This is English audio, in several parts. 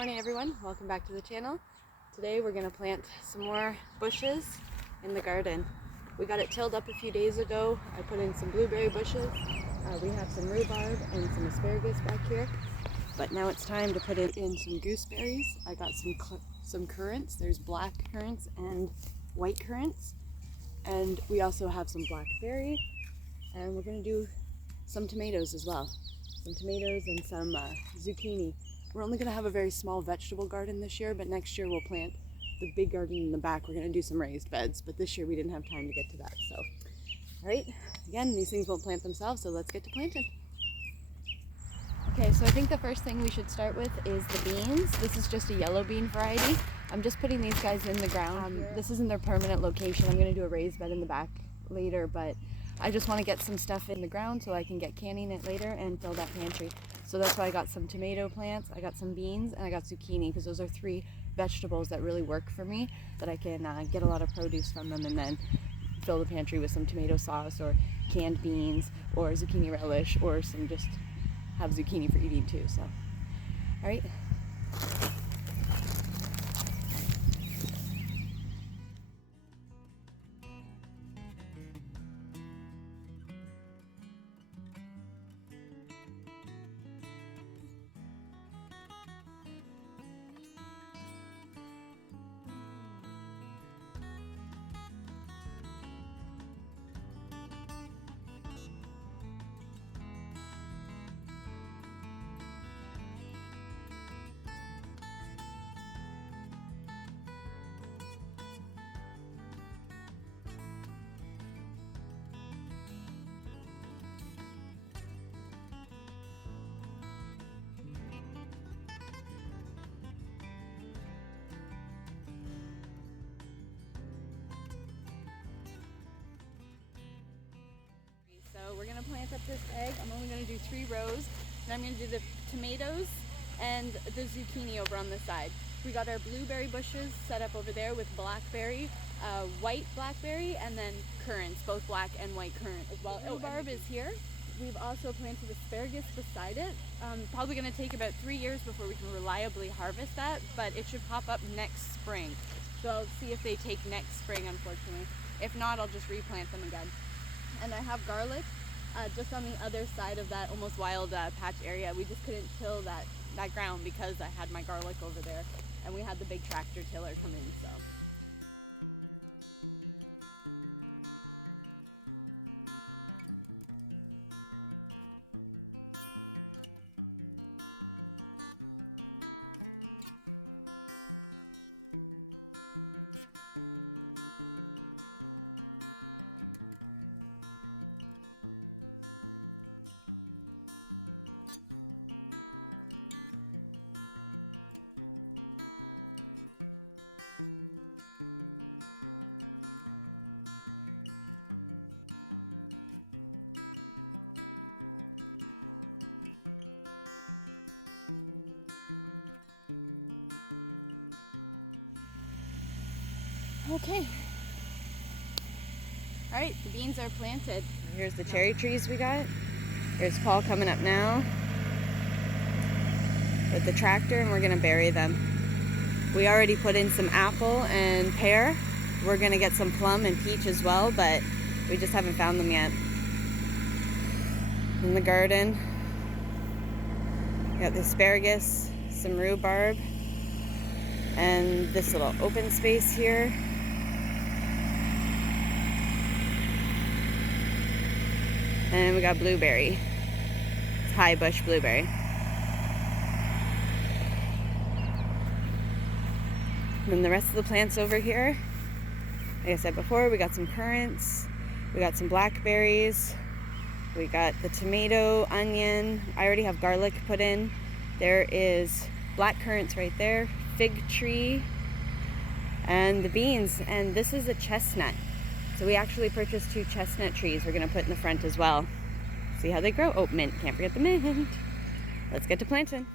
Morning everyone, welcome back to the channel. Today we're going to plant some more bushes in the garden. We got it tilled up a few days ago. I put in some blueberry bushes. We have some rhubarb and some asparagus back here. But now it's time to put in some gooseberries. I got some currants. There's black currants and white currants. And we also have some blackberry. And we're going to do some tomatoes as well. Some tomatoes and some zucchini. We're only going to have a very small vegetable garden this year, but next year we'll plant the big garden in the back. We're going to do some raised beds, but this year we didn't have time to get to that. So, all right, again, these things won't plant themselves, so let's get to planting. Okay, so I think the first thing we should start with is the beans. This is just a yellow bean variety. I'm just putting these guys in the ground. This isn't their permanent location. I'm going to do a raised bed in the back later, but I just want to get some stuff in the ground so I can get canning it later and fill that pantry. So that's why I got some tomato plants, I got some beans, and I got zucchini, because those are three vegetables that really work for me, that I can get a lot of produce from them and then fill the pantry with some tomato sauce or canned beans or zucchini relish, or some just have zucchini for eating too. So, all right. So we're going to plant up this bag. I'm only going to do 3 rows. And I'm going to do the tomatoes and the zucchini over on this side. We got our blueberry bushes set up over there with blackberry, white blackberry, and then currants, both black and white currant as well. Rhubarb is here. We've also planted asparagus beside it. Probably going to take about 3 years before we can reliably harvest that, but it should pop up next spring. So I'll see if they take next spring, unfortunately. If not, I'll just replant them again. And I have garlic just on the other side of that almost wild patch area. We just couldn't till that ground because I had my garlic over there, and we had the big tractor tiller come in. So. Okay. All right, the beans are planted. Here's the cherry trees we got. Here's Paul coming up now with the tractor, and we're gonna bury them. We already put in some apple and pear. We're gonna get some plum and peach as well, but we just haven't found them yet. In the garden, we got the asparagus, some rhubarb, and this little open space here. And we got blueberry. It's high bush blueberry. And then the rest of the plants over here, like I said before, we got some currants, we got some blackberries, we got the tomato, onion. I already have garlic put in. There is black currants right there, fig tree, and the beans. And this is a chestnut. So we actually purchased 2 chestnut trees we're going to put in the front as well. See how they grow. Oh, mint. Can't forget the mint. Let's get to planting.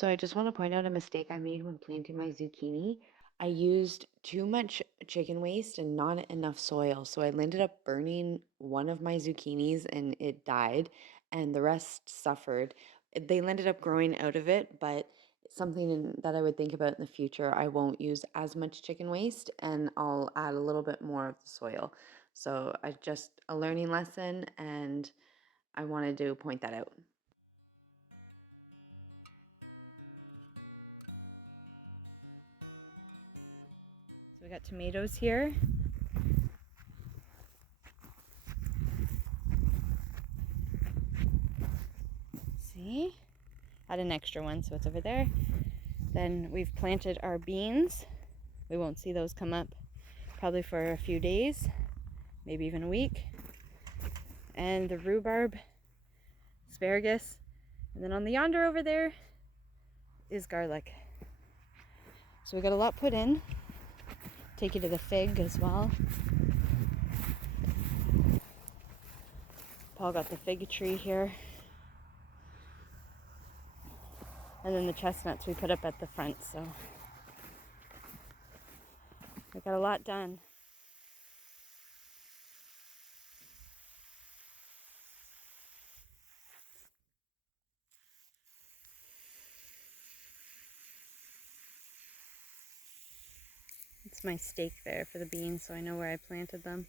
So I just want to point out a mistake I made when planting my zucchini. I used too much chicken waste and not enough soil. So I ended up burning one of my zucchinis and it died, and the rest suffered. They ended up growing out of it, but it's something that I would think about in the future. I won't use as much chicken waste and I'll add a little bit more of the soil. So I just a learning lesson, and I wanted to point that out. So we got tomatoes here. See? Had an extra one, so it's over there. Then we've planted our beans. We won't see those come up probably for a few days, maybe even a week. And the rhubarb, asparagus, and then on the yonder over there is garlic. So we got a lot put in. Take you to the fig as well. Paul got the fig tree here. And then the chestnuts we put up at the front, so we got a lot done. It's my stake there for the beans, so I know where I planted them.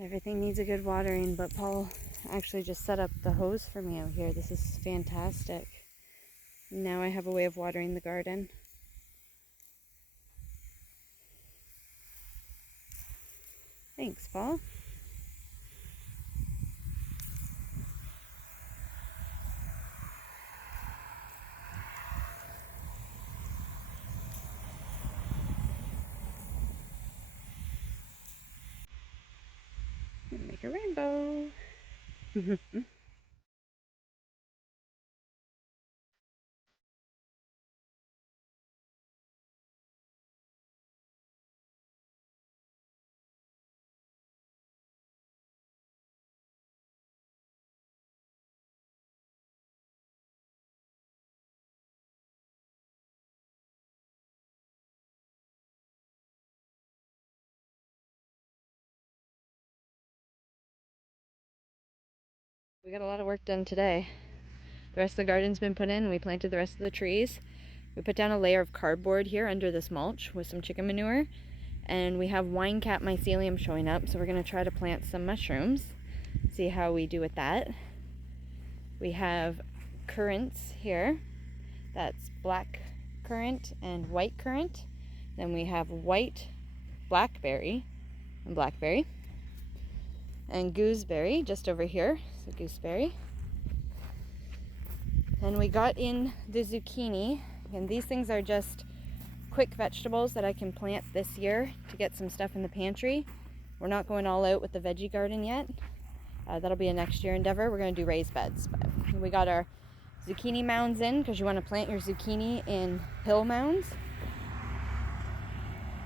Everything needs a good watering, but Paul actually just set up the hose for me out here. This is fantastic. Now I have a way of watering the garden. Thanks, Paul. Make a rainbow. We got a lot of work done today. The rest of the garden's been put in. We planted the rest of the trees. We put down a layer of cardboard here under this mulch with some chicken manure. And we have wine cap mycelium showing up, so we're going to try to plant some mushrooms. See how we do with that. We have currants here. That's black currant and white currant. Then we have white blackberry and blackberry. And gooseberry just over here, so gooseberry. And we got in the zucchini, and these things are just quick vegetables that I can plant this year to get some stuff in the pantry. We're not going all out with the veggie garden yet. That'll be a next year endeavor. We're going to do raised beds, but we got our zucchini mounds in because you want to plant your zucchini in hill mounds.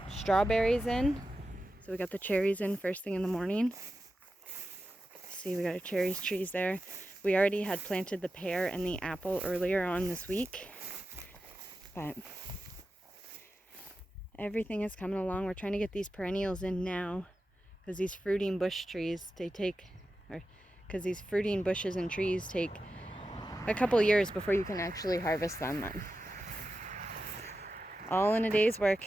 Strawberries in. So we got the cherries in first thing in the morning. See, we got our cherries trees there. We already had planted the pear and the apple earlier on this week, but everything is coming along. We're trying to get these perennials in now because these fruiting bush trees, because these fruiting bushes and trees take a couple years before you can actually harvest them. All in a day's work.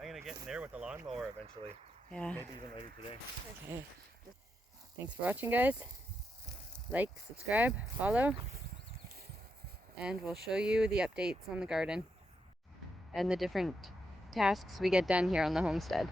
I'm gonna get in there with the lawnmower eventually. Yeah. Maybe even later today. Okay. Thanks for watching, guys. Like, subscribe, follow, and we'll show you the updates on the garden and the different tasks we get done here on the homestead.